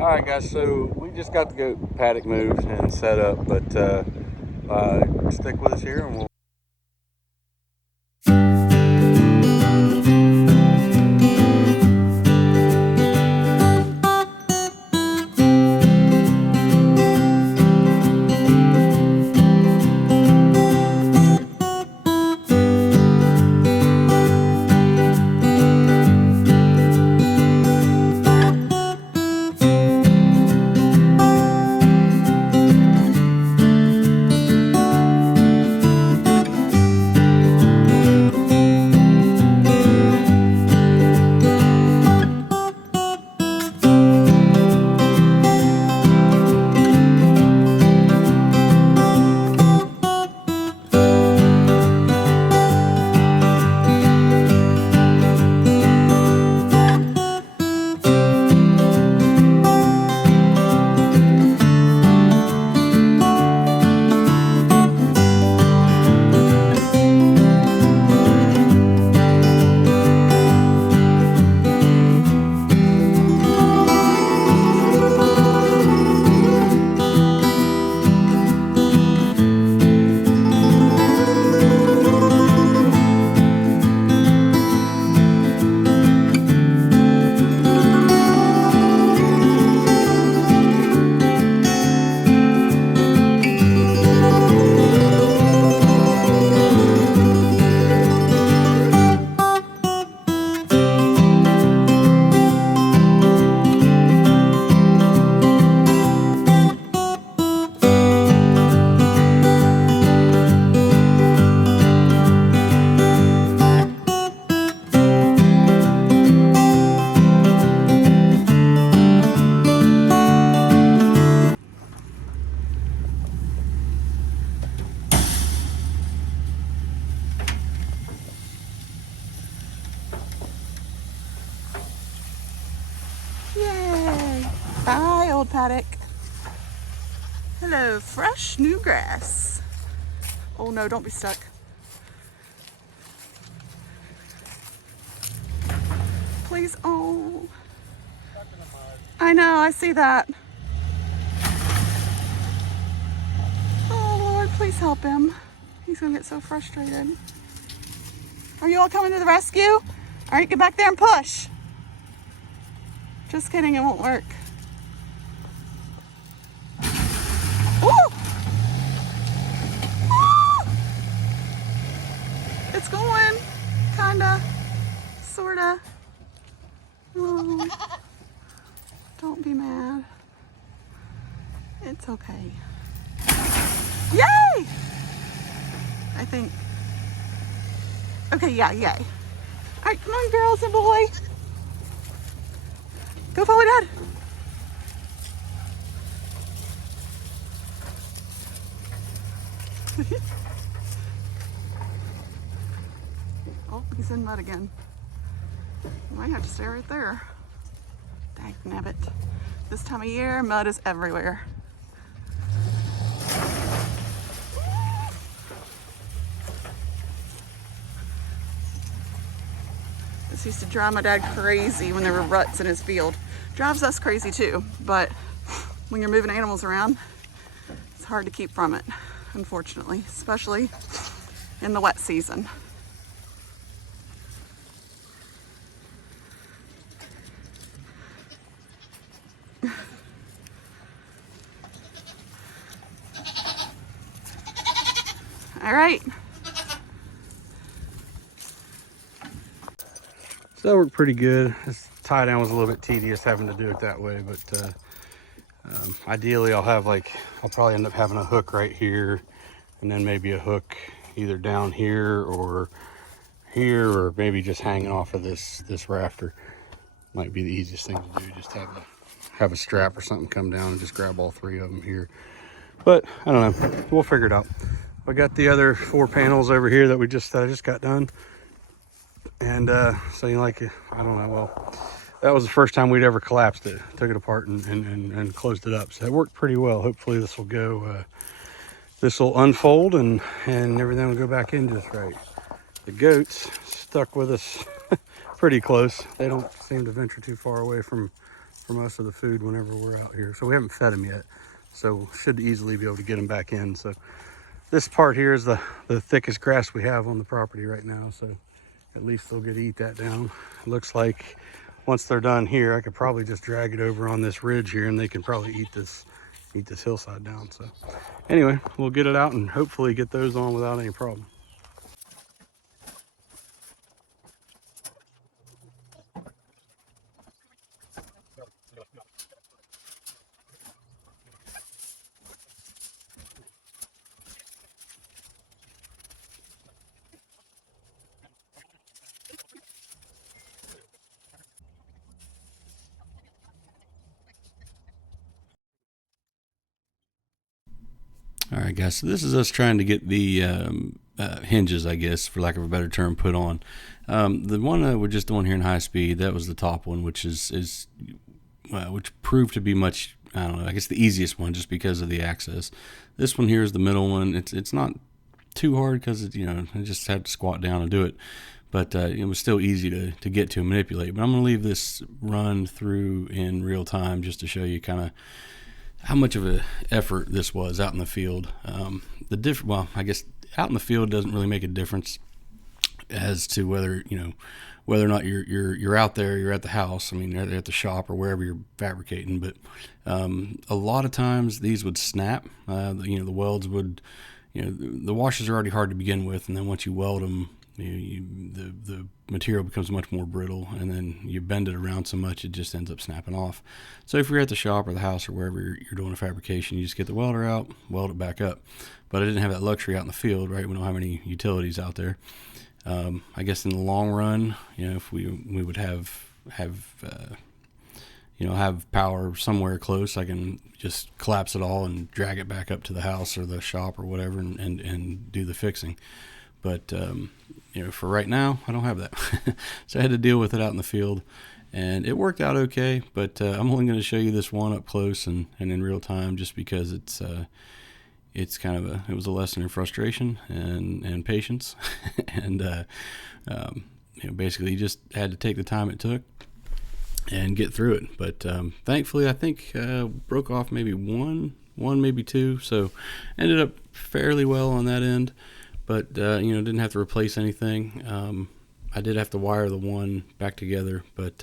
All right, guys, so we just got the goat paddock moved and set up, but stick with us here and we'll Yay! Bye, old paddock. Hello, fresh new grass. Oh no, don't be stuck. Please, oh. I know, I see that. Oh Lord, please help him. He's gonna get so frustrated. Are you all coming to the rescue? All right, get back there and push. Just kidding, it won't work. Ooh! Ooh! It's going, kinda, sorta. Oh, don't be mad. It's okay. Yay! I think. Okay, yeah, yay. All right, come on, girls and boy. Go follow Dad. Oh, he's in mud again. You might have to stay right there. Dang nabbit. This time of year, mud is everywhere. This used to drive my dad crazy when there were ruts in his field. Drives us crazy too, but when you're moving animals around, it's hard to keep from it, unfortunately, especially in the wet season. All right. So that worked pretty good. This tie down was a little bit tedious having to do it that way, but ideally I'll probably end up having a hook right here and then maybe a hook either down here or maybe just hanging off of this rafter. Might be the easiest thing to do, just have a strap or something come down and just grab all three of them here. But I don't know, we'll figure it out. I got the other 4 panels over here that I just got done. And so I don't know, well, that was the first time we'd ever collapsed it, took it apart and closed it up. So it worked pretty well. Hopefully this will go, this will unfold and everything will go back in just right. The goats stuck with us pretty close. They don't seem to venture too far away from for most of the food whenever we're out here. So we haven't fed them yet, so should easily be able to get them back in. So this part here is the thickest grass we have on the property right now, so at least they'll get to eat that down. It looks like once they're done here, I could probably just drag it over on this ridge here and they can probably eat this hillside down. So anyway, we'll get it out and hopefully get those on without any problem. All right, guys, so this is us trying to get the hinges, I guess, for lack of a better term, put on. The one we're just doing here in high speed, that was the top one, which which proved to be much, I don't know, I guess the easiest one just because of the access. This one here is the middle one. It's not too hard because, I just had to squat down and do it. But it was still easy to get to and manipulate. But I'm going to leave this run through in real time just to show you kind of how much of an effort this was out in the field. Well, I guess out in the field doesn't really make a difference as to whether or not you're out there, you're at the house. I mean, you're at the shop or wherever you're fabricating. But a lot of times these would snap. The welds would, the washers are already hard to begin with, and then once you weld them, the material becomes much more brittle, and then you bend it around so much it just ends up snapping off. So if you're at the shop or the house or wherever you're doing a fabrication, you just get the welder out, weld it back up. But I didn't have that luxury out in the field, right? We don't have any utilities out there. I guess in the long run, if we would have power somewhere close, I can just collapse it all and drag it back up to the house or the shop or whatever and do the fixing. But for right now, I don't have that. So I had to deal with it out in the field, and it worked out okay. But I'm only going to show you this one up close and in real time, just because it's kind of it was a lesson in frustration and patience. And basically you just had to take the time it took and get through it. But thankfully, I think broke off maybe one, maybe two. So ended up fairly well on that end. But, didn't have to replace anything. I did have to wire the one back together, but,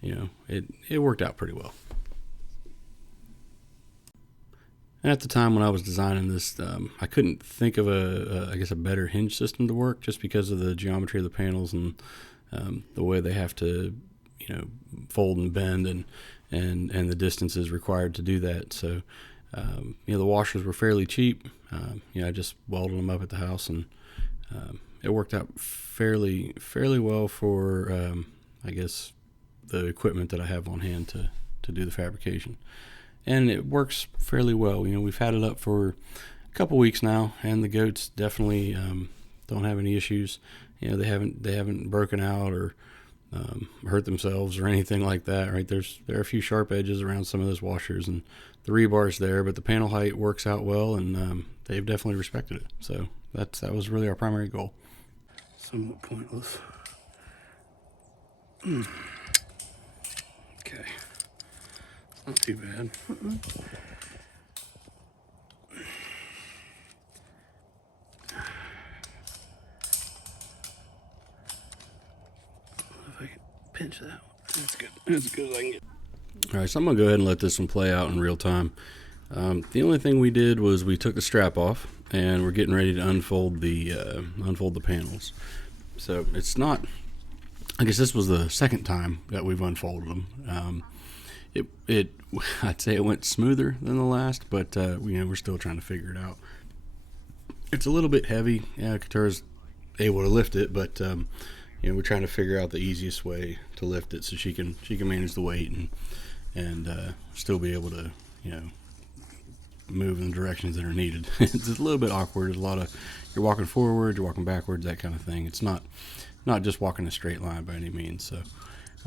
it worked out pretty well. And at the time when I was designing this, I couldn't think of a better hinge system to work, just because of the geometry of the panels and the way they have to, fold and bend and the distances required to do that. So, the washers were fairly cheap. I just welded them up at the house, and it worked out fairly well for, the equipment that I have on hand to do the fabrication. And it works fairly well. We've had it up for a couple weeks now, and the goats definitely don't have any issues. They haven't broken out or hurt themselves or anything like that. Right? There are a few sharp edges around some of those washers, and the rebar's there, but the panel height works out well, and they've definitely respected it. So that was really our primary goal. Somewhat pointless. Okay, it's not too bad. If I can pinch that one, that's good. That's as good as I can get. All right, so I'm gonna go ahead and let this one play out in real time. The only thing we did was we took the strap off, and we're getting ready to unfold the panels. So it's not, I guess this was the second time that we've unfolded them. I'd say it went smoother than the last, but we're still trying to figure it out. It's a little bit heavy. Keturah's able to lift it, but we're trying to figure out the easiest way to lift it so she can manage the weight and still be able to move in the directions that are needed. It's a little bit awkward. There's a lot of, you're walking forward, you're walking backwards, that kind of thing. It's not just walking a straight line by any means. So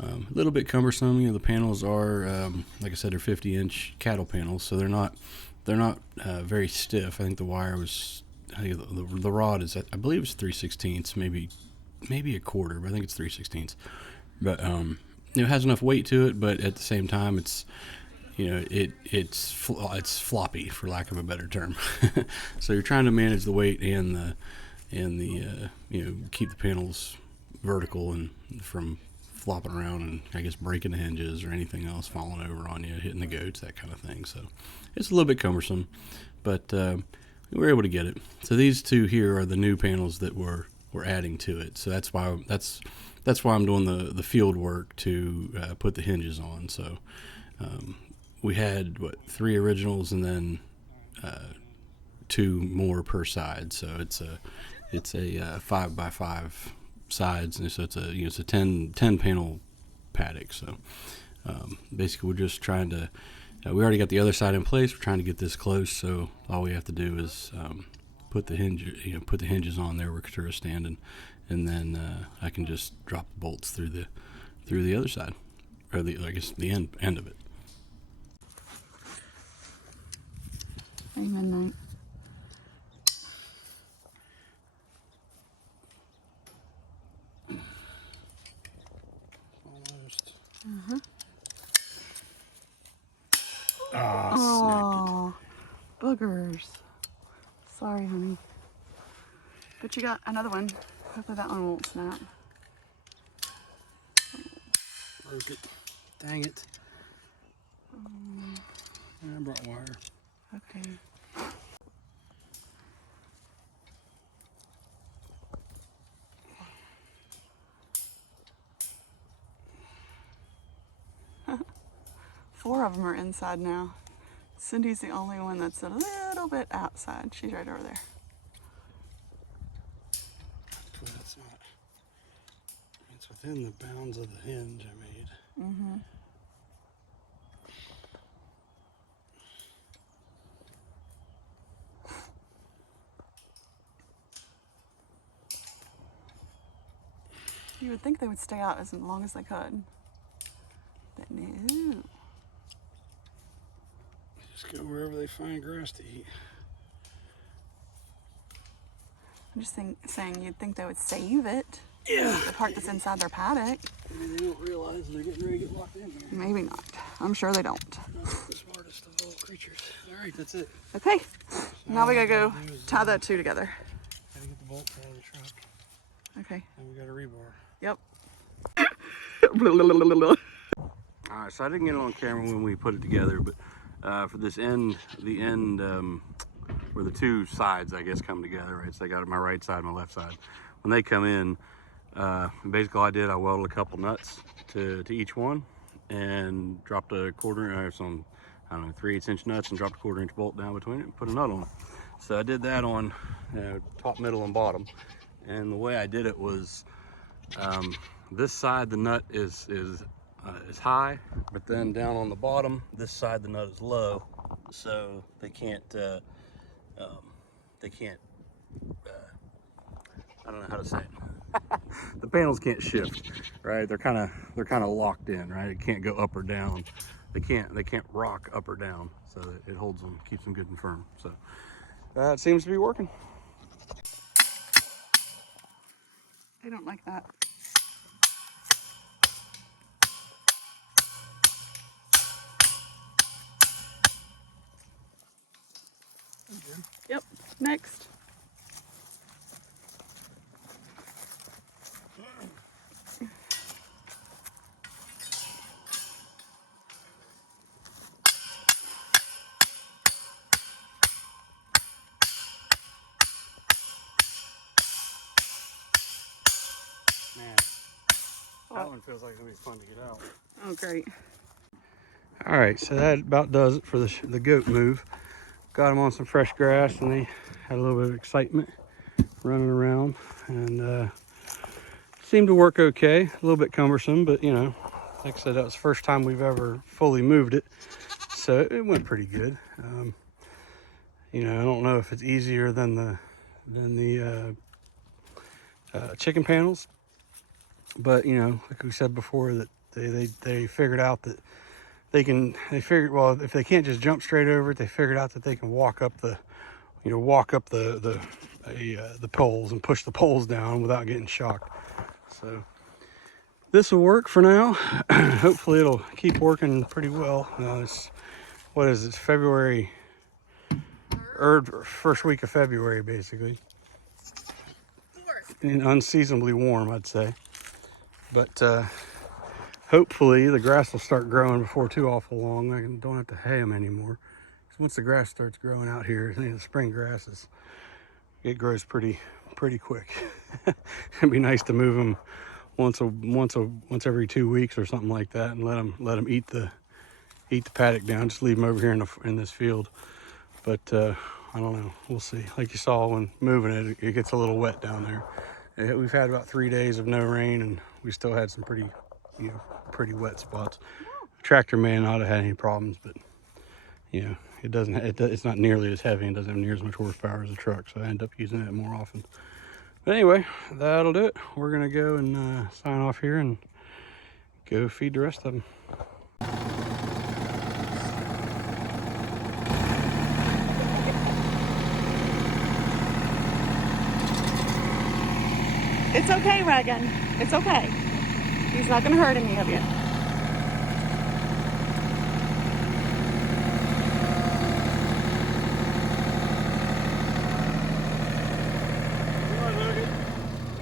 a little bit cumbersome. The panels are like I said, they're 50-inch cattle panels, so they're not very stiff. I think the wire was, the rod is, I believe it's 3/16, maybe a quarter, but I think it's 3/16. But it has enough weight to it, but at the same time, it's, you know, it's floppy, for lack of a better term. So you're trying to manage the weight and the you know, keep the panels vertical and from flopping around and I guess breaking the hinges or anything else falling over on you, hitting the goats, that kind of thing. So it's a little bit cumbersome, but we were able to get it. So these two here are the new panels that we're adding to it. So that's why I'm doing the field work to put the hinges on. So we had 3 originals and then 2 more per side. So it's a 5x5 sides, and so it's a 10 panel paddock. So basically, we're just trying to. We already got the other side in place. We're trying to get this close. So all we have to do is put the hinges on there where Keturah's standing, and then I can just drop the bolts through the other side, or I guess the end of it. Amen, night. Oh, boogers. Sorry, honey. But you got another one. Hopefully that one won't snap. Broke it. Dang it. I brought wire. Okay. 4 of them are inside now. Cindy's the only one that's a little bit outside. She's right over there. That's not. It's within the bounds of the hinge I made. Mm-hmm. You would think they would stay out as long as they could. But no. Just go wherever they find grass to eat. I'm just saying you'd think they would save it. Yeah. The part that's inside their paddock. Maybe they don't realize they're getting ready to get locked in there. Maybe not. I'm sure they don't. Not the smartest of all creatures. All right, that's it. Okay. So Now we gotta all go I do is, tie that 2 together. Gotta get the bolt out of the truck. Okay. And we got a rebar. Yep. All right, so I didn't get it on camera when we put it together, but for this end, where the 2 sides, I guess, come together, right? So I got my right side and my left side. When they come in, basically all I did, I welded a couple nuts to each one and dropped a 1/4, some, I don't know, 3/8 inch nuts and dropped a 1/4 inch bolt down between it and put a nut on it. So I did that on top, middle, and bottom. And the way I did it was, this side the nut is high, but then down on the bottom, this side the nut is low, so they can't I don't know how to say it. The panels can't shift, right? They're kind of locked in, right? It can't go up or down. They can't rock up or down, so it holds them, keeps them good and firm. So it seems to be working. They don't like that. Yep. Next. Man, that one feels like it's gonna be fun to get out. Oh, great. All right, so that about does it for the goat move. Got them on some fresh grass, and they had a little bit of excitement running around, and seemed to work okay. A little bit cumbersome, but you know, like I said, that was the first time we've ever fully moved it, so it went pretty good. You know, I don't know if it's easier than the chicken panels, but you know, like we said before, that they figured out that they figured, well, if they can't just jump straight over it, they figured out that they can walk up the poles and push the poles down without getting shocked. So this will work for now. Hopefully it'll keep working pretty well. What is it? February, or first week of February, basically. And unseasonably warm, I'd say. But hopefully the grass will start growing before too awful long. I don't have to hay them anymore. Because once the grass starts growing out here, the spring grasses, it grows pretty quick. It'd be nice to move them once every 2 weeks or something like that, and let them eat the paddock down. Just leave them over here in this field. But I don't know. We'll see. Like you saw when moving it gets a little wet down there. We've had about 3 days of no rain, and we still had some pretty wet spots. Tractor may not have had any problems, but it's not nearly as heavy and doesn't have near as much horsepower as a truck, so I end up using it more often. But anyway, that'll do it. We're gonna go and sign off here and go feed the rest of them. It's okay, Reagan. It's okay. He's not gonna hurt any of you.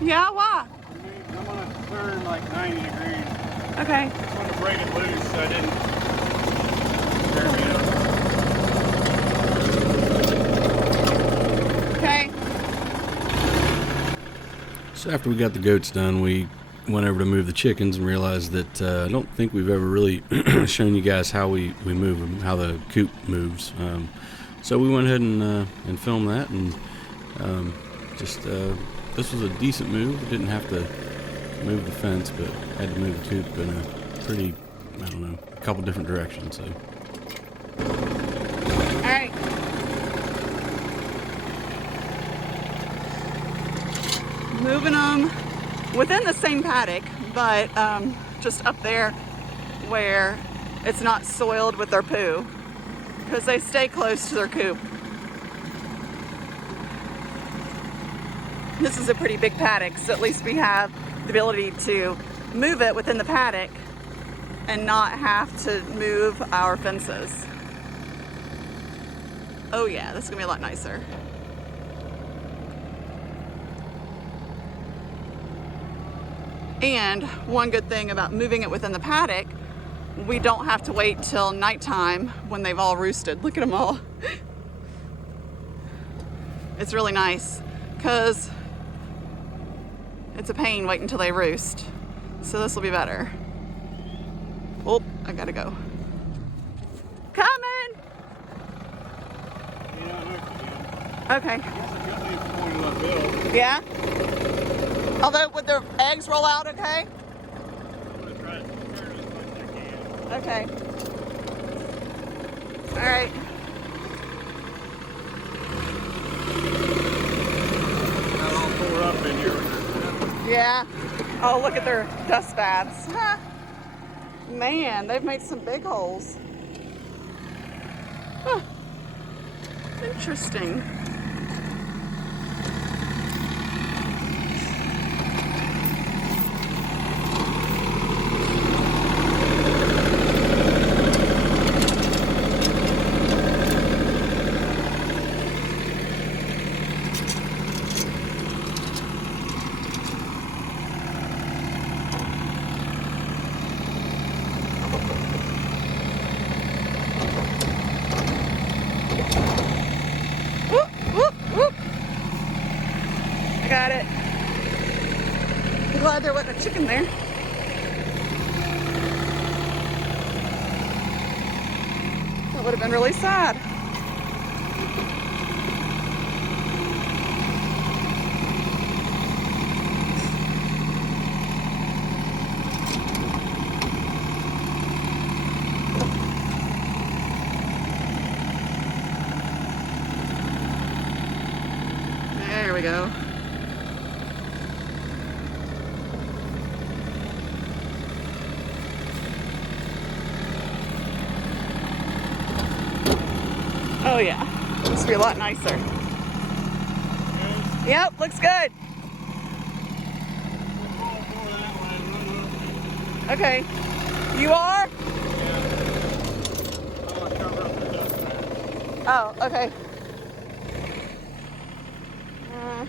Yeah, why? I'm gonna turn like 90 degrees. Okay. I just want to break it loose so I didn't wear me out. Okay. So after we got the goats done, we went over to move the chickens and realized that I don't think we've ever really shown you guys how we move them, how the coop moves. So we went ahead and filmed that, and this was a decent move. We didn't have to move the fence, but had to move the coop in a pretty, I don't know, a couple different directions. So. All right. Moving them within the same paddock, but just up there where it's not soiled with their poo, because they stay close to their coop. This is a pretty big paddock, so at least we have the ability to move it within the paddock and not have to move our fences. Oh yeah, this is gonna be a lot nicer. And one good thing about moving it within the paddock, we don't have to wait till nighttime when they've all roosted. Look at them all. It's really nice, because it's a pain waiting until they roost. So this will be better. Oh, I gotta go. Coming! Okay. Yeah? Although, would their eggs roll out okay? Okay. All right. All tore up in here. Yeah. Oh, look at their dust baths. Huh. Man, they've made some big holes. Huh. Interesting. Got it. I'm glad there wasn't a chicken there. That would have been really sad. There we go. Oh yeah, this will be a lot nicer. Yep, looks good. Okay. You are? Oh, okay. Yeah.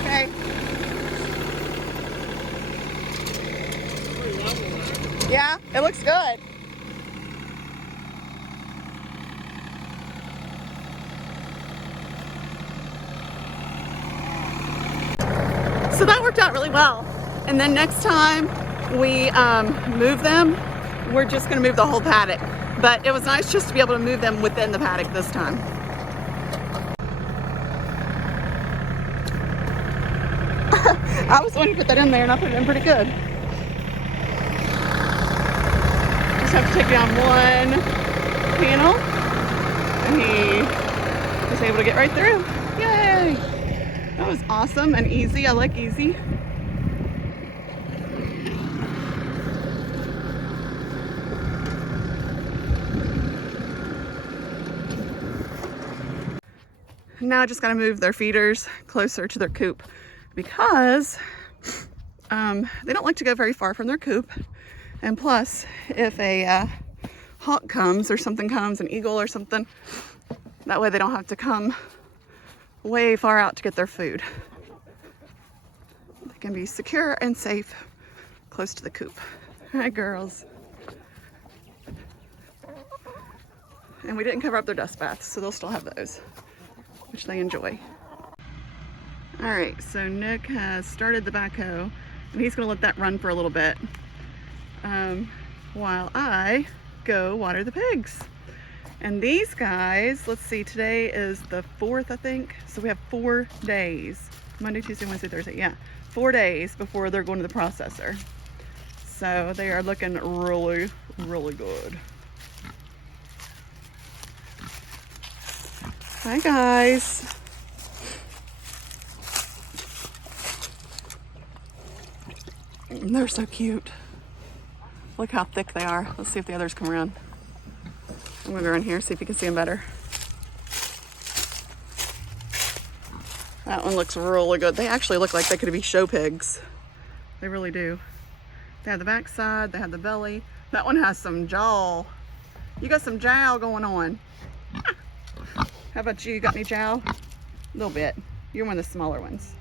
Okay. Yeah, it looks good. So that worked out really well. And then next time we move them, we're just gonna move the whole paddock. But it was nice just to be able to move them within the paddock this time. I was wanting to put that in there and I put it in pretty good. Just have to take down one panel and he was able to get right through. Yay! That was awesome and easy. I like easy. Now I just got to move their feeders closer to their coop because they don't like to go very far from their coop. And plus, if a hawk comes or something comes, an eagle or something, that way they don't have to come way far out to get their food. They can be secure and safe close to the coop. Hi, girls. And we didn't cover up their dust baths, so they'll still have those, which they enjoy. All right, so Nick has started the backhoe and he's gonna let that run for a little bit while I go water the pigs. And these guys, let's see, today is the 4th, I think. So we have 4 days, Monday, Tuesday, Wednesday, Thursday, yeah. 4 days before they're going to the processor. So they are looking really, really good. Hi guys. They're so cute. Look how thick they are. Let's see if the others come around. I'm gonna go around here, see if you can see them better. That one looks really good. They actually look like they could be show pigs. They really do. They have the backside, they have the belly. That one has some jaw. You got some jowl going on. How about you? You got any jowl? A little bit. You're one of the smaller ones.